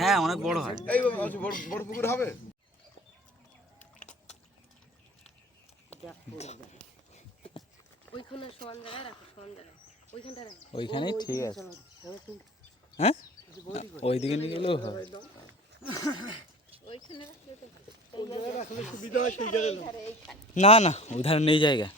হ্যাঁ অনেক বড় হয়। এই বড় পুকুর হবে। ওইখানেই ঠিক আছে। হ্যাঁ ওইদিকে নিয়ে গেলেও হবে। না না উধার নেই জায়গা।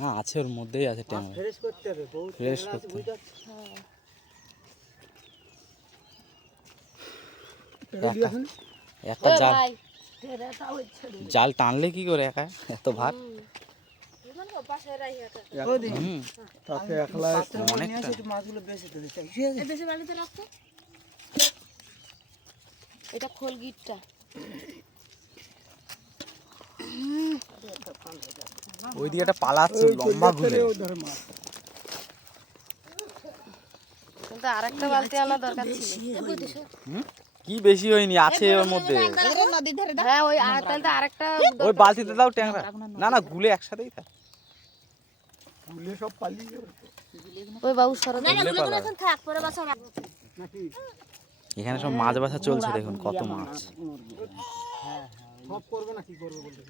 না আছে ওর মধ্যেই আছে ট্যাংরা। ফ্রেশ করতে হবে, ফ্রেশ করতে হবে। একটা জাল টানলে কি করে একা এত ভার? তাকে একলা এটা খোল গিটটা ওই দিকে একটা পালা আছে লম্বা ঘুরে। কিন্তু আরেকটা বালতি আনা দরকার ছিল। কি বেশি হয়নি আছে ওর মধ্যে। হ্যাঁ ওই তাহলে আরেকটা ওই বালতিতে দাও ট্যাংরা। না না গুলে একসাথেই থাক। গুলে সব পালিয়ে যাবে। ওই বাবু সরো এখন থাক পরে বাসা নাকি। এখানে সব মাছ বাছা চলছে দেখুন কত মাছ। সব করবে না কি করবে বলতে।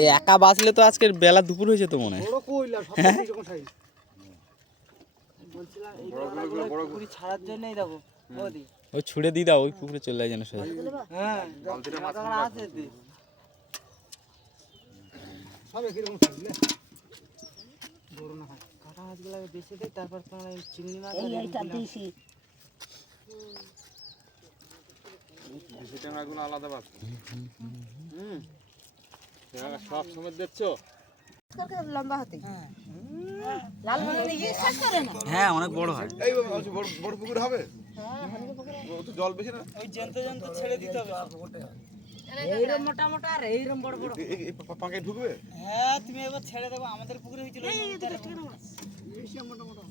এই একা বাঁচলে তো আজকের বেলা দুপুর হয়েছে তো মনে হয়। বড় কইলা সব এরকম সাইজ। বলছিলাম এই বড় পুকুরি ছাড়ার জন্যই দেখো ওদি। ওই ছুড়ে দি দাও ওই পুকুরে চলে যায় যেন সোজা। হ্যাঁ বালতিটা মাছ আছে দি। সব একই রকম সাইজ না। বড় না হয়। কাটা মাছগুলোকে বেশি দেই তারপর তোমার এই চিংড়ি মাছ আর এইটা দিছি। দেশি ট্যাংরাগুলো আলাদা বাস। সব সময় দেখছো লম্বা হাতে লাল মানে নিয়ে শেষ করে না। হ্যাঁ অনেক বড় হয়। এই বড় পুকুর হবে। ও তো জল বেশি না। ওই জন্ত ছেড়ে দিতে হবে। এইরকম মোটা মোটা আর এইরকম বড় বড় এই পাঁকে ঢুকবে। হ্যাঁ তুমি একবার ছেড়ে দেবো আমাদের পুকুরে হয়েছিল। বেশি মোটা মোটা